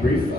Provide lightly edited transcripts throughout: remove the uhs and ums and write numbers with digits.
brief.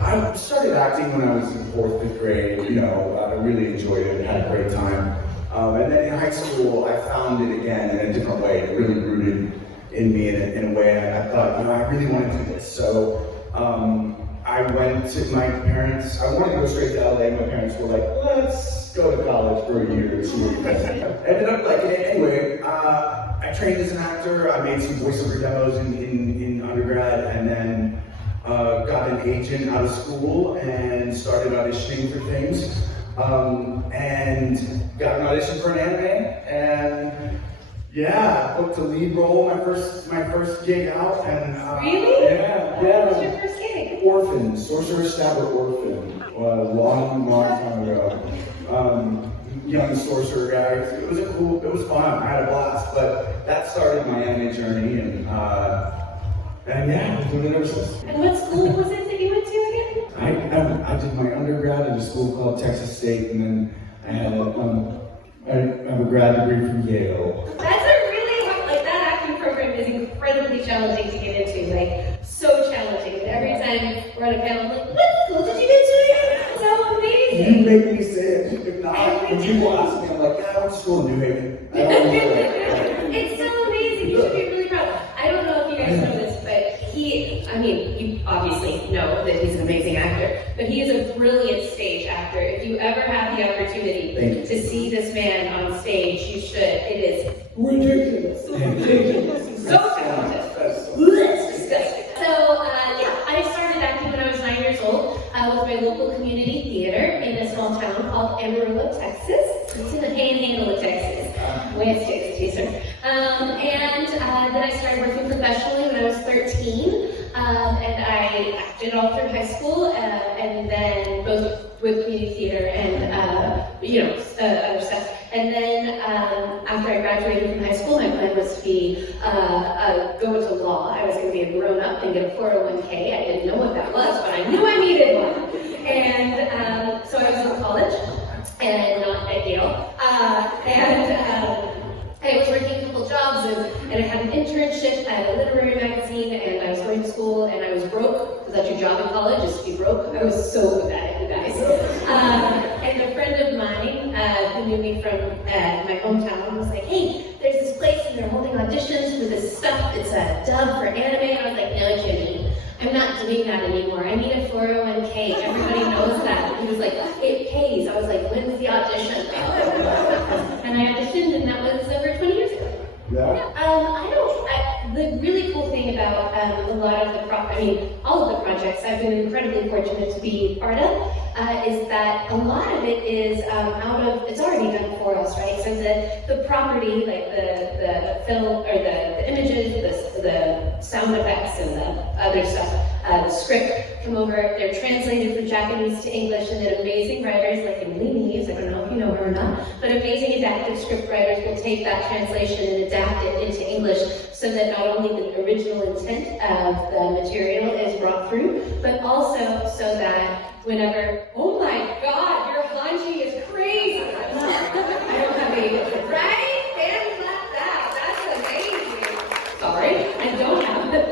I started acting when I was in 4th, 5th grade. You know, I really enjoyed it, had a great time. And then in high school, I found it again in a different way. It really rooted in me in a way, and I thought, you know, I really want to do this. So I went to my parents. I wanted to go straight to LA. My parents were like, let's go to college for a year. So ended up liking it anyway. I trained as an actor. I made some voiceover demos in undergrad, and then got an agent out of school and started auditioning for things. And got an audition for an anime, and yeah, booked a lead role my first gig out, and really? Yeah. What was your first gig? Orphan, Sorcerer Stabber Orphan, long time ago. Young sorcerer guy. It was fun. I had a blast, but that started my anime journey, and yeah, I was doing it ever since. And what school was it that you went to again? I did my undergrad at a school called Texas State, and then I have a grad degree from Yale. That's a really hard, like that acting program is incredibly challenging to get into, like so challenging. And every time we're on a panel, I'm like, what school did you get to again? So amazing. You make me say it. If not, when people ask me, I'm like, yeah, I went to school in New Haven. I don't know. It's so amazing. You should be really proud. I don't know if you guys know this, but you obviously know that he's an amazing actor, but he is a brilliant stage actor. If you ever have the opportunity to see this man on stage, you should. It is ridiculous. So talented. It's disgusting. So, I started acting when I was 9 years old with my local community theater in a small town called Amarillo, Texas. It's in the panhandle of Texas. West Texas, sir. And then I started working professionally when I was 13. And I acted all through high school, and then both with community theater and other stuff. And then after I graduated from high school, my plan was to be go into law. I was going to be a grown-up and get a 401k. I didn't know what that was, but I knew I needed one. And so I was in college, and not at Yale. I was working a couple jobs, and I had an internship at a literary magazine, and I was going to school, and I was broke, because that's your job in college, is to be broke. I was so pathetic, you guys. And a friend of mine who knew me from my hometown was like, hey, there's this place, and they're holding auditions for this stuff. It's a dub for anime. I was like, no, Jimmy, I'm not doing that anymore. I need a 401k. Everybody knows that. And he was like, it pays. I was like, when's the audition? And I auditioned, and that was over 20 years ago. Yeah. The really cool thing about a lot of all of the projects I've been incredibly fortunate to be part of is that a lot of it is it's already done for us, right? So the property, like the film or the images, the sound effects and the other stuff, the script come over, they're translated from Japanese to English, and then amazing writers like Emily Neves, I don't know if you know her or not, but amazing adaptive script writers will take that translation and adapt it into English so that not only the original intent of the material is brought through, but also so that whenever, oh my God, your kanji is crazy. I don't have a, right? Fans left that. That's amazing. Sorry, I don't have it.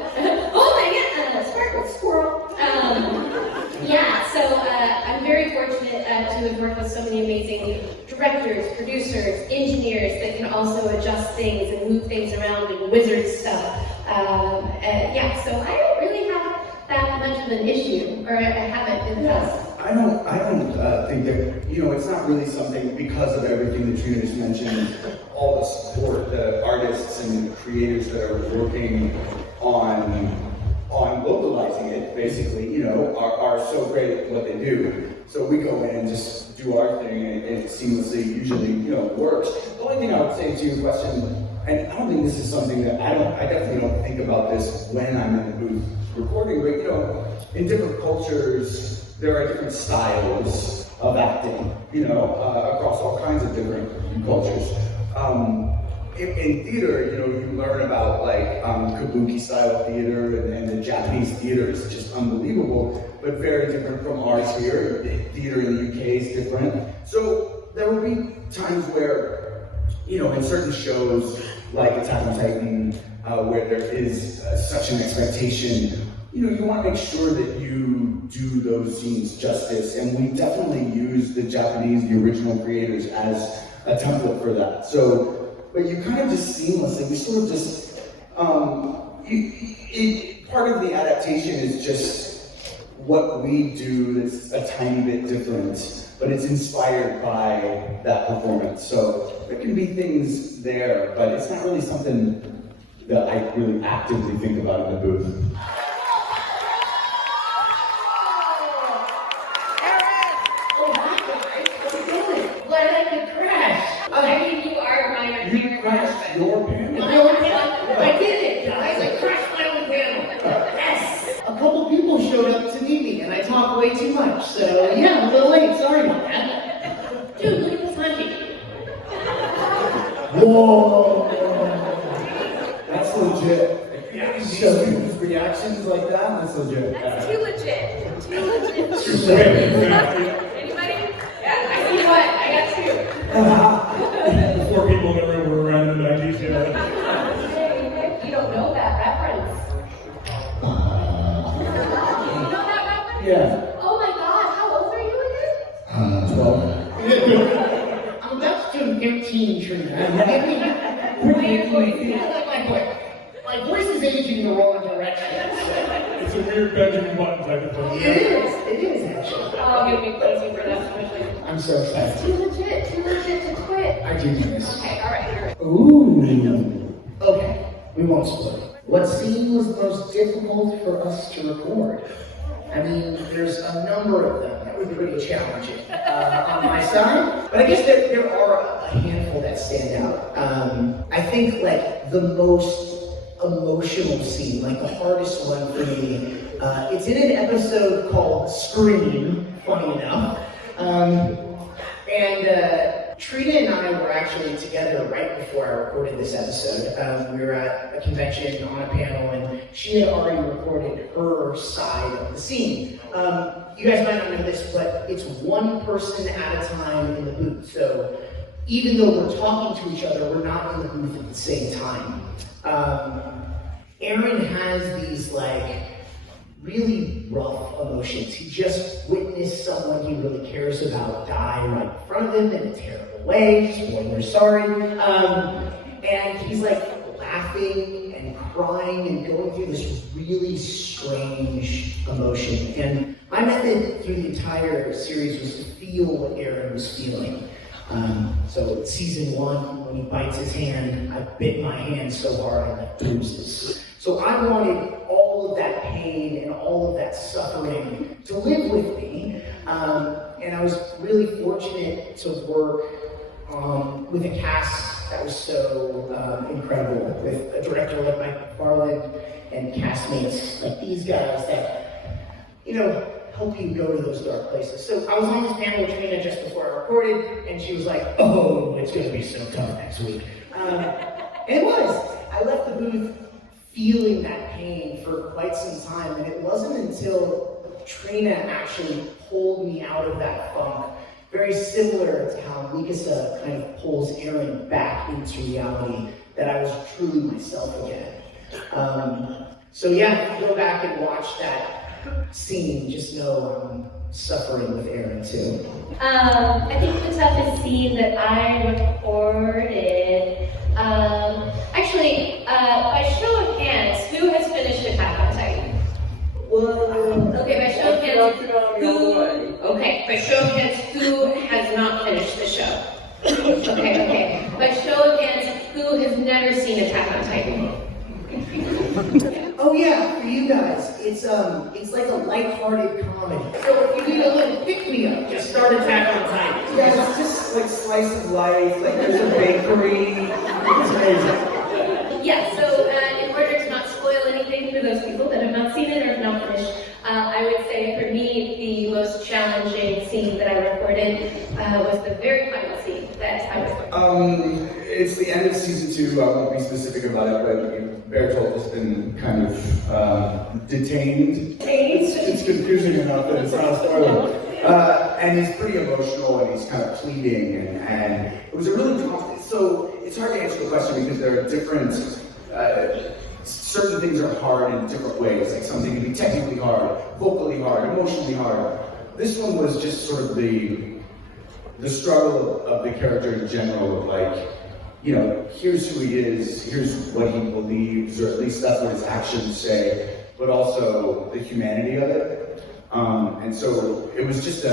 Oh my God, sparkle squirrel. So I'm very fortunate to have worked with so many amazing directors, producers, engineers that can also adjust things and move things around and wizard stuff. So I don't really have that much of an issue, or I haven't in the past. I don't think that, it's not really something, because of everything that Trina just mentioned, all the support, the artists and creators that are working on localizing it, basically, are so great at what they do. So we go in and just do our thing, and it seamlessly usually, works. The only thing I would say to your question, and I don't think this is something that I definitely don't think about this when I'm in the booth recording, but in different cultures, there are different styles of acting, across all kinds of different cultures. In theater, you learn about kabuki style theater, and the Japanese theater is just unbelievable, but very different from ours here. The theater in the UK is different. So there will be times where, in certain shows like Attack on Titan, where there is such an expectation you want to make sure that you do those scenes justice, and we definitely use the original creators as a template for that. So, but you kind of just seamlessly, we sort of just, part of the adaptation is just what we do that's a tiny bit different, but it's inspired by that performance. So there can be things there, but it's not really something that I really actively think about in the booth. You crashed your panel? My own panel. I did it, guys. I crashed my own panel. Yes. A couple people showed up to meet me, and I talk way too much. So yeah, I'm a little late. Sorry about that. Dude, look at this hunting. Whoa. That's legit. Yeah, show people's reactions like that, that's legit. That's too legit. Too legit. Anybody? Yeah, I see what? I got 2. The 4 people in the room were around the 90s, Hey, you don't know that reference. You know that reference? Yeah. Oh my god, how old are you again? 12. I'm about to turn 15, Trina. My voice is aging the wrong direction. It's a weird Benjamin Button type of thing. It is actually. Oh, I'm gonna be crazy for that, especially. I'm so excited. Too legit to quit. I do this. Okay, alright. Ooh. Okay, we won't split. What scene was the most difficult for us to record? I mean, there's a number of them that were pretty challenging on my side, but I guess that there are a handful that stand out. I think like the most emotional scene, like the hardest one for me, it's in an episode called Scream, funny enough. Trina and I were actually together right before I recorded this episode. We were at a convention on a panel, and she had already recorded her side of the scene. You guys might not know this, but it's one person at a time in the booth. So even though we're talking to each other, we're not in the booth at the same time. Aaron has these like really rough emotions. He just witnessed someone he really cares about die right in front of him in a terrible way. Spoiler, sorry. And he's like laughing and crying and going through this really strange emotion. And my method through the entire series was to feel what Aaron was feeling. So season 1, when he bites his hand, I bit my hand so hard I left bruises. So I wanted all of that pain and all of that suffering to live with me. And I was really fortunate to work with a cast that was so incredible, with a director like Mike McFarland and castmates like these guys that, help you go to those dark places. So I was on this panel with Trina just before I recorded, and she was like, oh, it's gonna be so tough next week. And it was. I left the booth feeling that pain for quite some time, and it wasn't until Trina actually pulled me out of that funk, very similar to how Mikasa kind of pulls Aaron back into reality, that I was truly myself again. So yeah, if you go back and watch that scene, just know I'm suffering with Aaron too. I think the toughest scene that I recorded, actually, by show of hands, who has finished Attack on Titan? Okay, by show of hands, okay, by show of hands, who has not finished the show? Okay. By show of hands, who has never seen Attack on Titan? Oh yeah, for you guys, it's like a lighthearted comedy. So if you need a little pick-me-up, just start Attack on Titan. Yeah, it's just like slice of life, like there's a bakery. It's amazing. Yeah, so in order to not spoil anything for those people that have not seen it or have not finished, I would say for me, the most challenging scene that I recorded was the very final scene that I recorded. It's the end of season 2. I won't be specific about it, but Bertolt has been kind of detained. It's confusing enough that it's not a spoiler. And he's pretty emotional, and he's kind of pleading, and it was a really so it's hard to answer the question because there are different certain things are hard in different ways. Like something can be technically hard, vocally hard, emotionally hard. This one was just sort of the struggle of the character in general, of like, you know, here's who he is, here's what he believes, or at least that's what his actions say, but also the humanity of it. And so it was just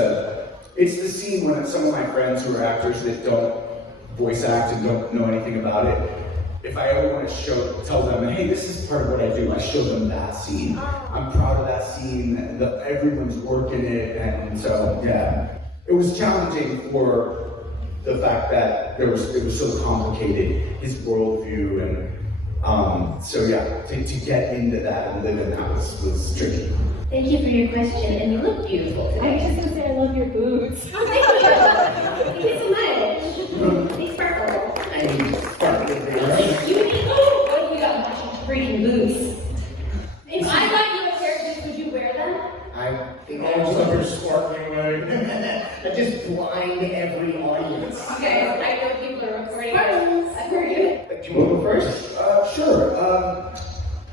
it's the scene when some of my friends who are actors that don't voice act and don't know anything about it, if I ever want to tell them, hey, this is part of what I do, I show them that scene. I'm proud of that scene, everyone's working it, and so, yeah. It was challenging for the fact that it was so complicated, his worldview, and so yeah, to get into that and live in that was tricky. Thank you for your question, and you look beautiful today. I was just gonna say I love your boots. Oh, thank you. Thank you so much. They sparkle. Oh, you got freaking boots. If I got you a pair of boots, would you wear them? I think Oh, sucker sparkling away. I just blind every audience. Okay, I know people are recording. I've heard you. Do you want to go first? Sure.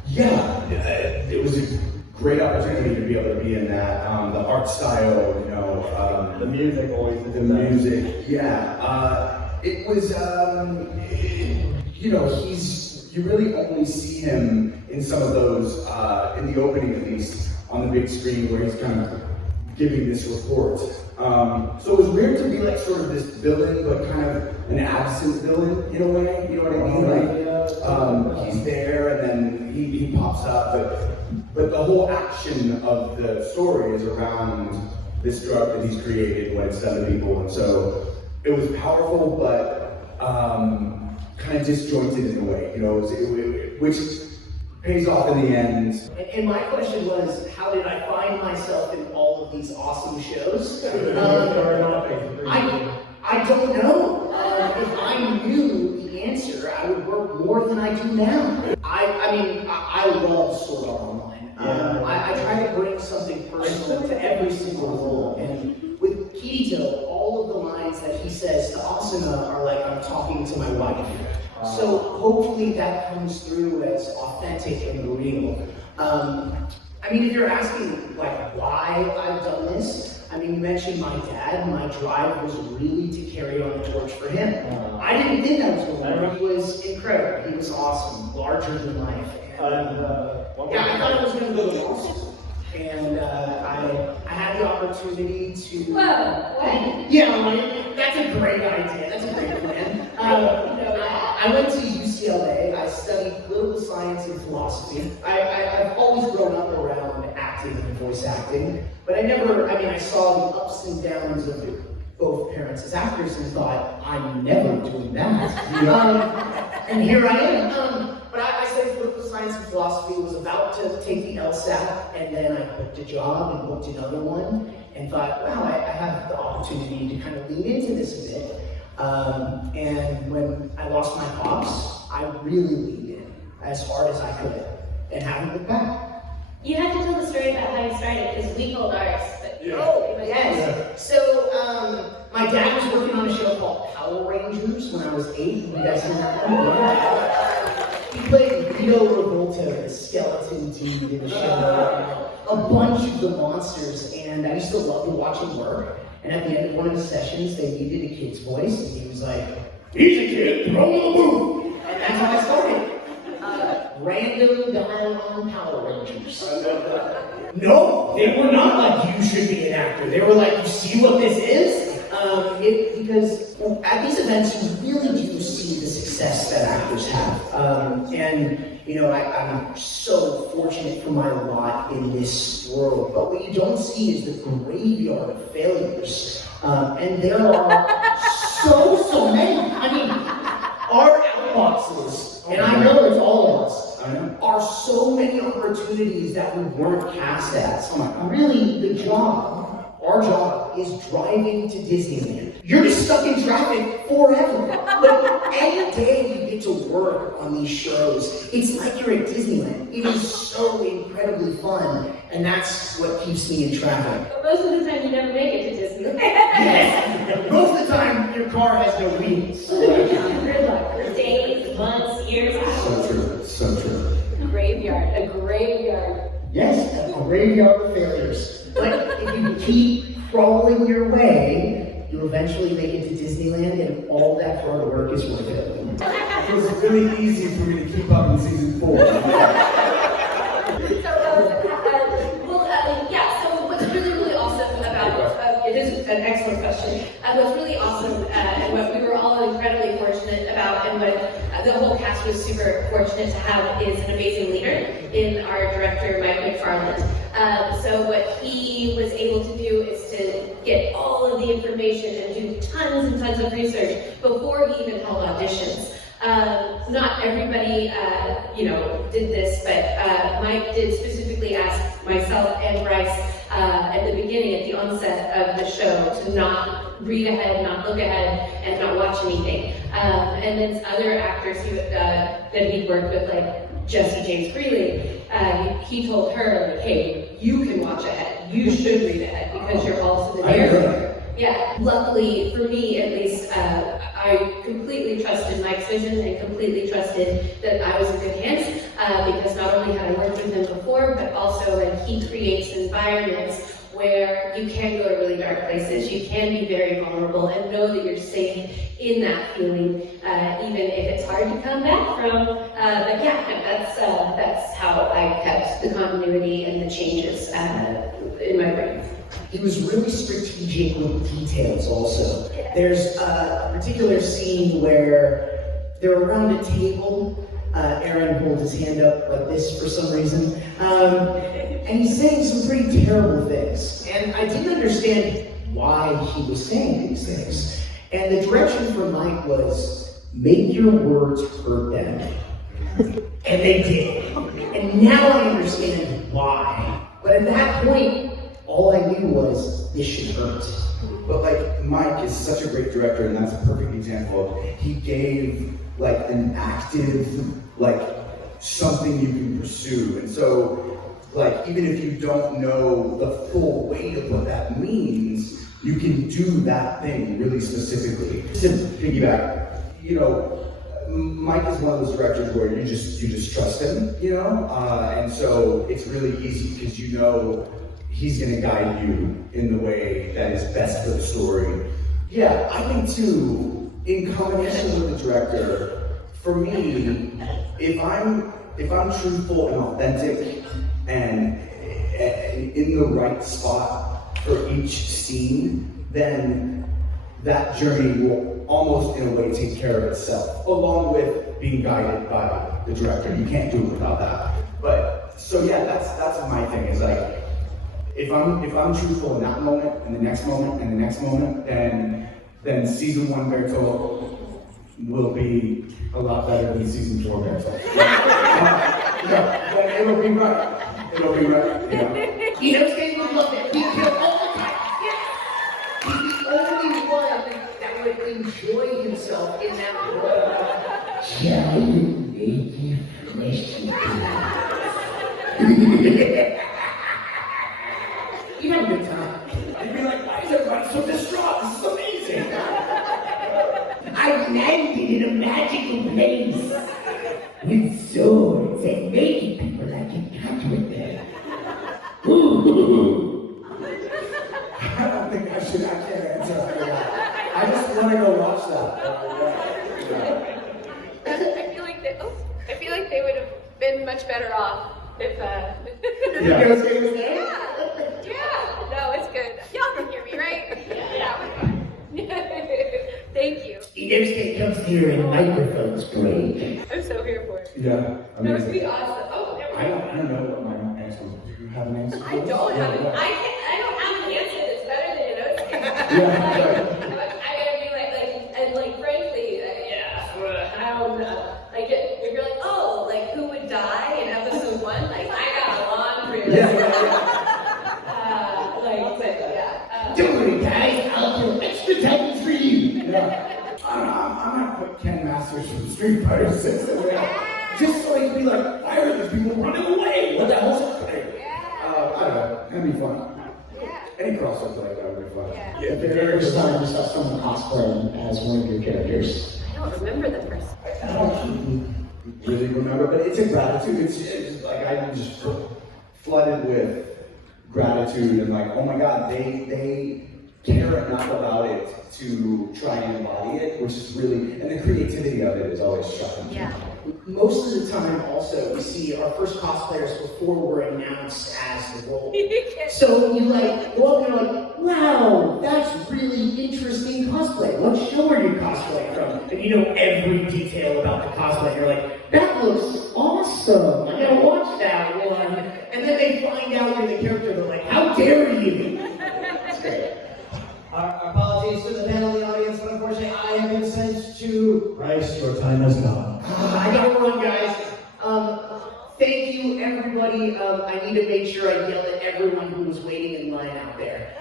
Yeah, it was a great opportunity to be able to be in that. The art style, you know, The music always the music, yeah. It was, you know, you really only see him in some of those, in the opening at least, on the big screen where he's kind of giving this report. So it was weird to be like sort of this villain, but kind of an absent villain in a way, you know what I mean? Like, he's there and then he pops up, but the whole action of the story is around this drug that he's created when it's done to people, and so it was powerful, but kind of disjointed in a way, you know, which pays off in the end. And my question was, how did I find myself in all of these awesome shows? I don't know. If I knew the answer, I would work more than I do now. I love Sword Art Online. I try to bring something personal to every single role. And with Kirito, all of the lines that he says to Asuna are like, I'm talking to my wife. So hopefully that comes through as authentic and real. I mean, if you're asking like why I've done this, I mean, you mentioned my dad. My drive was really to carry on the torch for him. I didn't think that was going to work. He was incredible. He was awesome, larger than life. And, yeah, I thought I was going to go to law school. And I had the opportunity to... Whoa, what? Yeah, right? That's a great idea. That's a great plan. I went to UCLA. I studied political science and philosophy. I've always grown up around acting and voice acting, but I saw the ups and downs of both parents as actors and thought, I'm never doing that. And here I am. But I studied political science and philosophy, was about to take the LSAT, and then I booked a job and booked another one, and thought, wow, I have the opportunity to kind of lean into this a bit. And when I lost my pops, I really leaned in as hard as I could, and haven't looked back. You have to tell the story about how you started, because we told ours. But Oh, yes. So, my dad was working on a show called Power Rangers when I was 8. You guys know that one? Yeah. He played Rito Revolta, the skeleton dude in the show. A bunch of the monsters, and I used to love to watch him work. And at the end of one of the sessions, they needed a kid's voice, and he was like, he's a kid, throw him a move! And that's how I started. Random guy on Power Rangers. No, they were not like, you should be an actor. They were like, you see what this is? Because at these events, you really do see the success that actors have. And, you know, I'm so fortunate for my lot in this world. But what you don't see is the graveyard of failures. And there are so many. I mean, our outboxes, and I know it's all of us, are so many opportunities that we weren't cast at. Really, our job is driving to Disneyland. You're just stuck in traffic forever. But any day you get to work on these shows, it's like you're at Disneyland. It is so incredibly fun, and that's what keeps me in traffic. But most of the time, you never make it to Disney. Yes. Most of the time, your car has no wheels. Good luck for days, months, years. So true, so true. Great graveyard. A graveyard. Yes, a graveyard of failures. But if you keep crawling your way, you'll eventually make it to Disneyland, and all that hard work is worth it. It was really easy for me to keep up in season 4. So what's really awesome about it is an excellent question. What's really awesome and what we were all incredibly fortunate about, and what the whole cast was super fortunate to have, is an amazing leader in our director, Mike McFarland. So what he was able to do is to get all of the information and do tons and tons of research before he even held auditions. Not everybody, did this, but Mike did specifically ask myself and Bryce at the beginning, at the onset of the show, to not read ahead, not look ahead, and not watch anything. And then other actors that he'd worked with, like Jesse James Freely, he told her, like, hey, you can watch ahead. You should read ahead because you're also the narrator. Yeah, luckily for me at least, I completely trusted Mike's vision and completely trusted that I was in good hands because not only had I worked with him before, but also like he creates environments where you can go to really dark places, you can be very vulnerable and know that you're safe in that feeling, even if it's hard to come back from. But yeah, that's how I kept the continuity and the changes in my brain. He was really strategic with details also. There's a particular scene where they're around a table. Aaron holds his hand up like this for some reason. And he's saying some pretty terrible things. And I didn't understand why he was saying these things. And the direction from Mike was, make your words hurt them. And they did. And now I understand why. But at that point, all I knew was, this should hurt. But like, Mike is such a great director, and that's a perfect example of, he gave like an active, like something you can pursue. And so, like, even if you don't know the full weight of what that means, you can do that thing really specifically. To piggyback, Mike is one of those directors where you just trust him, and so it's really easy because he's going to guide you in the way that is best for the story. Yeah, I think too, in combination with the director, for me, if I'm truthful and authentic and in the right spot for each scene, then that journey will almost in a way take care of itself, along with being guided by the director. You can't do it without that. But so yeah, that's my thing, is like, if I'm truthful in that moment, and the next moment, and the next moment, then season 1 Berto will be a lot better than season 4 Berto. But it'll be right. It'll be right. You know, Steve would love that. He killed all the time. Yes. He's the only one that would enjoy himself in that role. Giant naked fleshy You have a good time. You'd be like, why is everybody so distraught? This is amazing. I landed in a magical place with swords and naked people I can touch with them. Ooh. I don't think I should actually answer that. I just want to go watch that. I feel like they would have been much better off if Yeah. No, it's good. Y'all can hear me, right? Yeah, we're fine. Thank you. Inosuke comes here and microphones break. I'm so here for it. Yeah, That would amazing. be awesome. Oh, there we I go. don't know what my answer was. Do you have an answer? I don't have an answer that's better than Inosuke. I gotta be like frankly, I don't know. Like, if you're like, oh, like who would die in episode 1? Like, I got a laundry list. Don't worry, guys, I'll do extra titans for you. Yeah. I might put Ken Masters from Street Fighter 6 in there. Just so he'd be like, why are these people running away? What the hell's happening? I don't know. That'd be fun. Any crossover like that would be fun. Yeah, the very first time you saw someone cosplaying as one of your characters. I don't remember the first. really remember, but it's a gratitude. It's like I'm just flooded with gratitude and like, oh my God, they care enough about it to try and embody it, which is really, and the creativity of it is always shocking. Yeah. Most of the time, also, we see our first cosplayers before we're announced as the role. So you like go up and you're like, wow, that's really interesting cosplay. What show are you cosplaying from? And you know every detail about the cosplay. And you're like, that looks awesome. I'm gonna watch that one. And then they find out you're the character. They're like, how dare you? It's great. Our apologies to the panel and the audience, but unfortunately I have been sent to... Bryce, your time has gone. I gotta run, guys. Thank you, everybody. I need to make sure I yell at everyone who was waiting in line out there.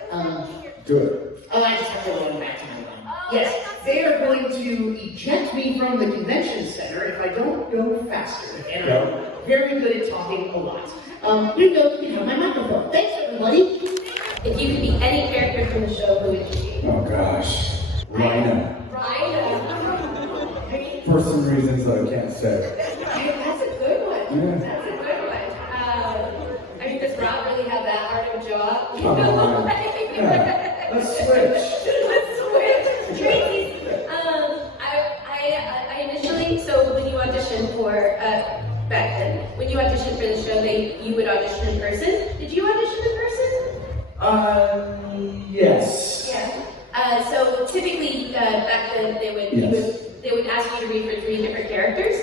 Do it. Oh, I just have to run back to my line. Yes, they are going to eject me from the convention center if I don't go faster. And I'm very good at talking a lot. You know my microphone. Thanks, everybody. If you could be any character from the show, who would you be? Oh gosh. Rhino. Rhino. For some reasons that I can't say. That's a good one. Yeah. That's a good one. I mean, does Rob really have that hard of a job? You Come know, on. like- Yeah. Let's switch. Let's switch. Tracy, I initially, so when you auditioned for, back then, when you auditioned for the show, you would audition in person. Did you audition in person? Yes. Yeah. So typically, back then, they would ask you to read for 3 different characters.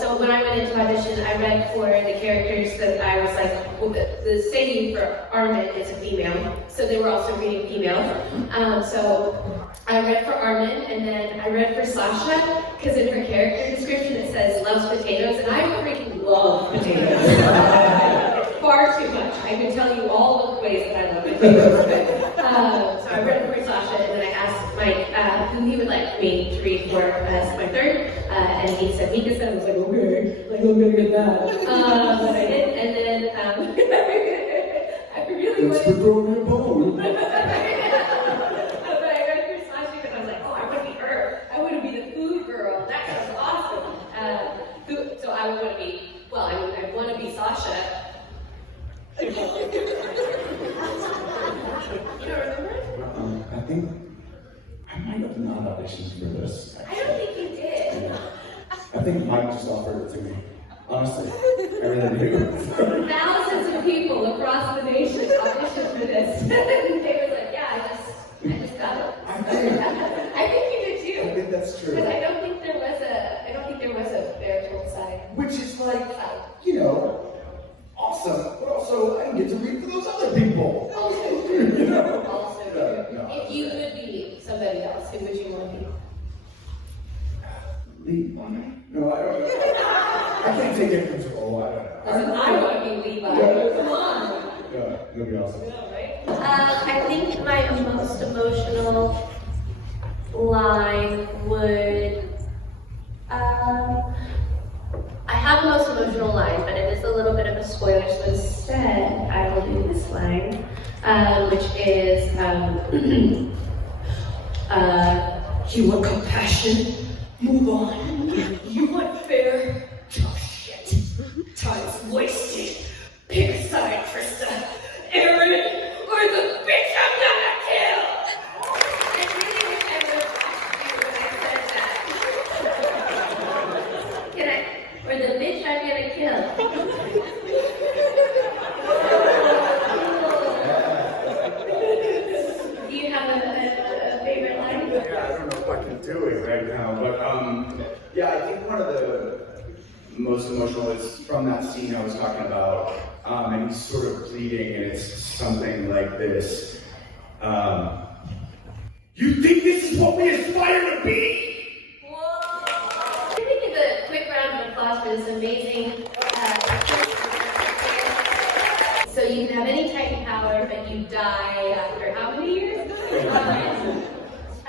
So when I went into audition, I read for the characters that I was like, well, the saying for Armin is a female, so they were also reading female. So I read for Armin, and then I read for Sasha, because in her character description it says loves potatoes, and I freaking love potatoes. Far too much. I can tell you all of the ways that I love potatoes. So I read for Sasha, and then I asked Mike who he would like me to read for as my third, and he said Mika said. I was like, okay, like I'm gonna get that. But I did, and then I really Let's wanted. throw me a bone. But I read for Sasha because I was like, oh, I want to be her. I want to be the food girl. That sounds awesome. So I would want to be. Well, I want to be Sasha. You don't remember? I think I might have not auditioned for this. I don't think you did. Yeah. I think Mike just offered it to me. Honestly, I really do. Thousands of people across the nation auditioned for this. They were like, yeah, I just got it. I think you did too. I think that's true. Because I don't think there was a veritable side. Which is like, you know, awesome, but also I didn't get to read for those other people. Also true. You know? Also true. No. If you could be somebody else, who would you want to be? Levi? No, I don't know. I can't take it control. I don't know. I want to be Levi. Come on. Yeah, nobody else. I think my most emotional line would. I have a most emotional line, but it is a little bit of a spoiler, so instead I will do this line, which is, you want compassion? Move on. You want fair? Oh shit. Time's wasted. Pick a side, Krista. Aaron, or the bitch I'm gonna kill! I really wish I would have asked you when I said that. Can I? Or the bitch I'm gonna kill. Do you have a favorite line? Yeah, I don't know if I can do it right now, but yeah, I think one of the most emotional is from that scene I was talking about, and he's sort of pleading, and it's something like this. You think this is what we aspire to be? Whoa! Can we give a quick round of applause for this amazing so you can have any Titan power, but you die after how many years?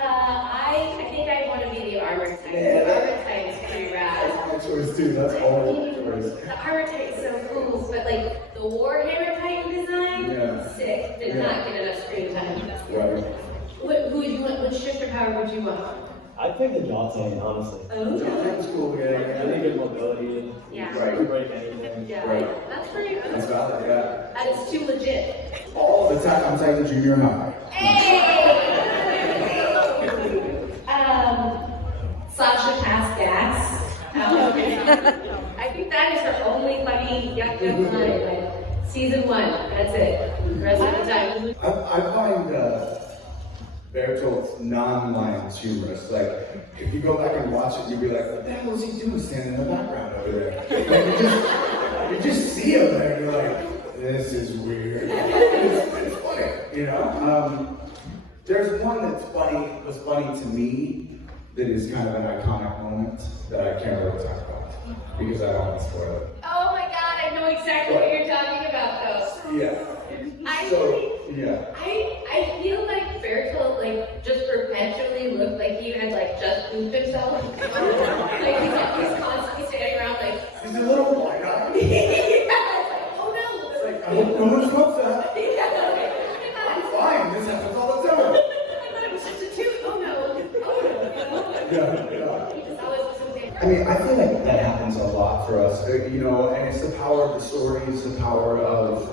I think I want to be the Armored Titan. Yeah, The Armored Titan is pretty rad. That's my choice too, that's all my choice. The Armored Titan is so cool, but like the Warhammer Titan design, Yeah. sick. Did not get enough screen time. Right. Who would you want? What shifter power would you want? I'd pick the jaw thing, honestly. Oh. That's cool, yeah. I think good mobility and Yeah. you can break anything. Yeah. Right. That's pretty good. That's valid, yeah. That is too legit. All of Attack on Titan Junior High. Hey! Sasha passed gas. I think that is her only funny yuck line. Like, season 1, that's it. The rest of the time. I find Bertolt's non-lines humorous. Like, if you go back and watch it, you'd be like, what the hell is he doing standing in the background over there? Like, you just see him there, and you're like, this is weird. It's funny, you know? There's one was funny to me, that is kind of an iconic moment that I can't really talk about, because I don't want to spoil it. Oh my god, I know exactly what you're talking about though. Yeah. I feel like Bertolt like just perpetually looked like he had like just pooped himself. Like he's constantly standing around like He's a little white guy. yeah, like, oh no. It's like, I hope no one smokes that. Yeah. I'm fine, this happens all the time. I thought it was just a tooth. Oh no. Yeah. He just always was something. I mean, I feel like that happens a lot for us, you know, and it's the power of the stories, the power of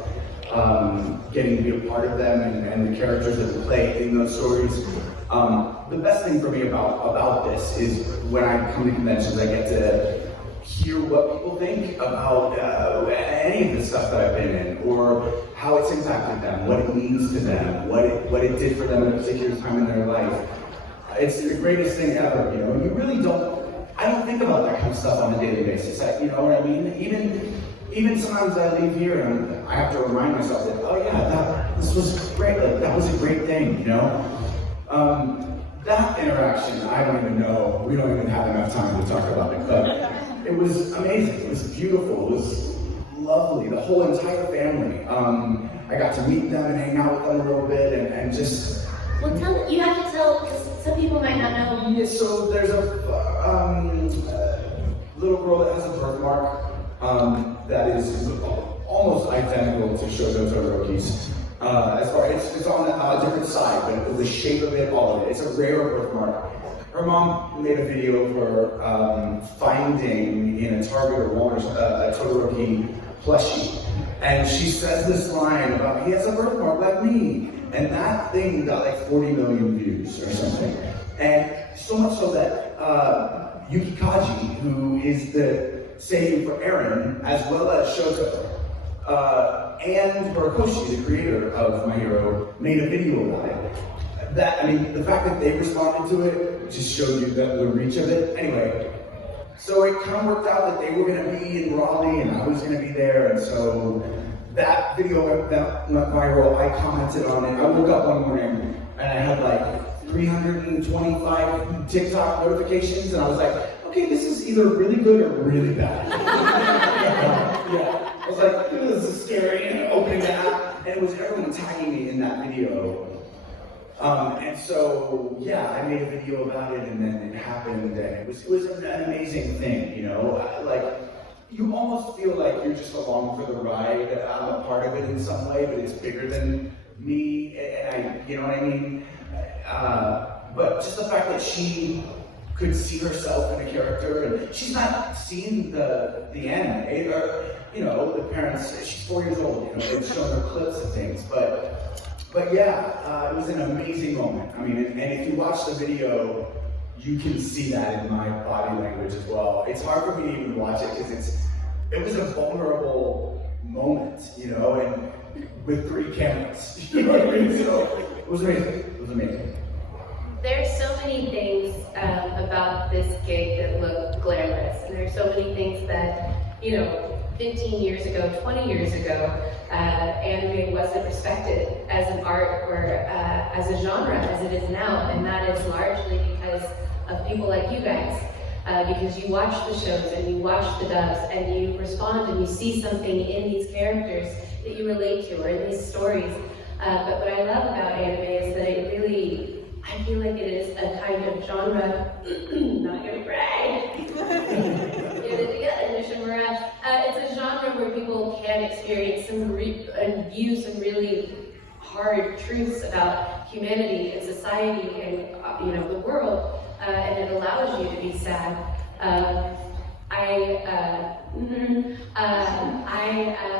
getting to be a part of them and the characters that play in those stories. The best thing for me about this is when I come to conventions, I get to hear what people think about any of the stuff that I've been in, or how it's impacted them, what it means to them, what it did for them at a particular time in their life. It's the greatest thing ever, you know. You really I don't think about that kind of stuff on a daily basis. You know what I mean? Even sometimes I leave here and I have to remind myself that, oh yeah, this was great. Like, that was a great thing, you know. That interaction, I don't even know. We don't even have enough time to talk about it, but it was amazing. It was beautiful. It was lovely. The whole entire family. I got to meet them and hang out with them a little bit and just. Well, you have to tell, because some people might not know. Yeah, so there's a little girl that has a birthmark that is almost identical to Shoujo Todoroki's. As far it's on a different side, but the shape of it, all of it. It's a rare birthmark. Her mom made a video of her finding in a Target or Walmart a Todoroki plushie, and she says this line about, he has a birthmark like me. And that thing got like 40 million views or something. And so much so that Yuki Kaji, who is the seiyuu for Eren, as well as Shoto, and Horikoshi, the creator of My Hero, made a video about it. The fact that they responded to it just showed you the reach of it. Anyway, so it kind of worked out that they were going to be in Raleigh and I was going to be there, and so that video went viral. I commented on it. I woke up one morning and I had like 325 TikTok notifications, and I was like, okay, this is either really good or really bad. Yeah. I was like, this is scary, and opening the app, and it was everyone tagging me in that video. And so, yeah, I made a video about it, and then it happened, and it was an amazing thing, you know? You almost feel like you're just along for the ride. I'm a part of it in some way, but it's bigger than me, and you know what I mean? But just the fact that she could see herself in a character, and she's not seen the anime, or, you know, the parents, she's 4 years old, you know, they've shown her clips of things, but yeah, it was an amazing moment. I mean, and if you watch the video, you can see that in my body language as well. It's hard for me to even watch it because it was a vulnerable moment, you know, and with 3 cameras, you know what I mean? So it was amazing. It was amazing. There's so many things about this gig that look glamorous, and there's so many things that, you know, 15 years ago, 20 years ago, anime wasn't respected as an art or as a genre as it is now, and that is largely because of people like you guys. Because you watch the shows and you watch the dubs and you respond and you see something in these characters that you relate to or in these stories. But what I love about anime is that it really, I feel like it is a kind of genre, not gonna brag, get it together, Nishimura. It's a genre where people can experience and view some really hard truths about humanity and society and, you know, the world. and it allows you to be sad.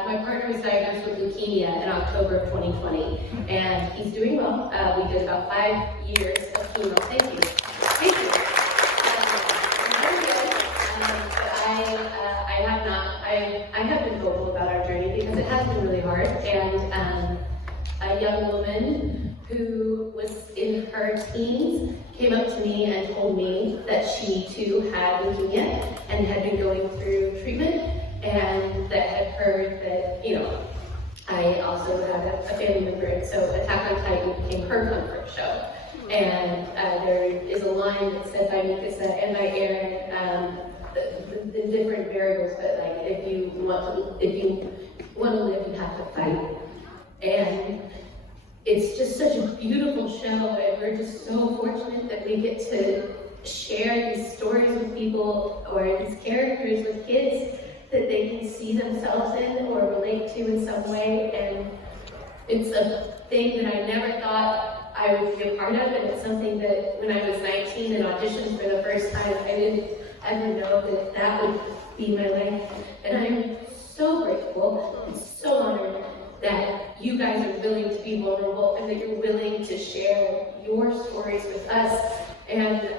My partner was diagnosed with leukemia in October of 2020, and he's doing well. We did about 5 years of chemo. Thank you. Thank you. I have been vocal about our journey because it has been really hard. And a young woman who was in her teens came up to me and told me that she too had leukemia and had been going through treatment, and that had heard that, you know, I also had a family member, and so Attack on Titan became her comfort show. And there is a line that's said by Mikasa and by Aaron, the different variables, but like if you want to live, you have to fight. And it's just such a beautiful show, and we're just so fortunate that we get to share these stories with people, or these characters with kids that they can see themselves in or relate to in some way. And it's a thing that I never thought I would be a part of, and it's something that when I was 19 and auditioned for the first time, I didn't ever know that that would be my life. And I'm so grateful and so honored that you guys are willing to be vulnerable and that you're willing to share your stories with us. And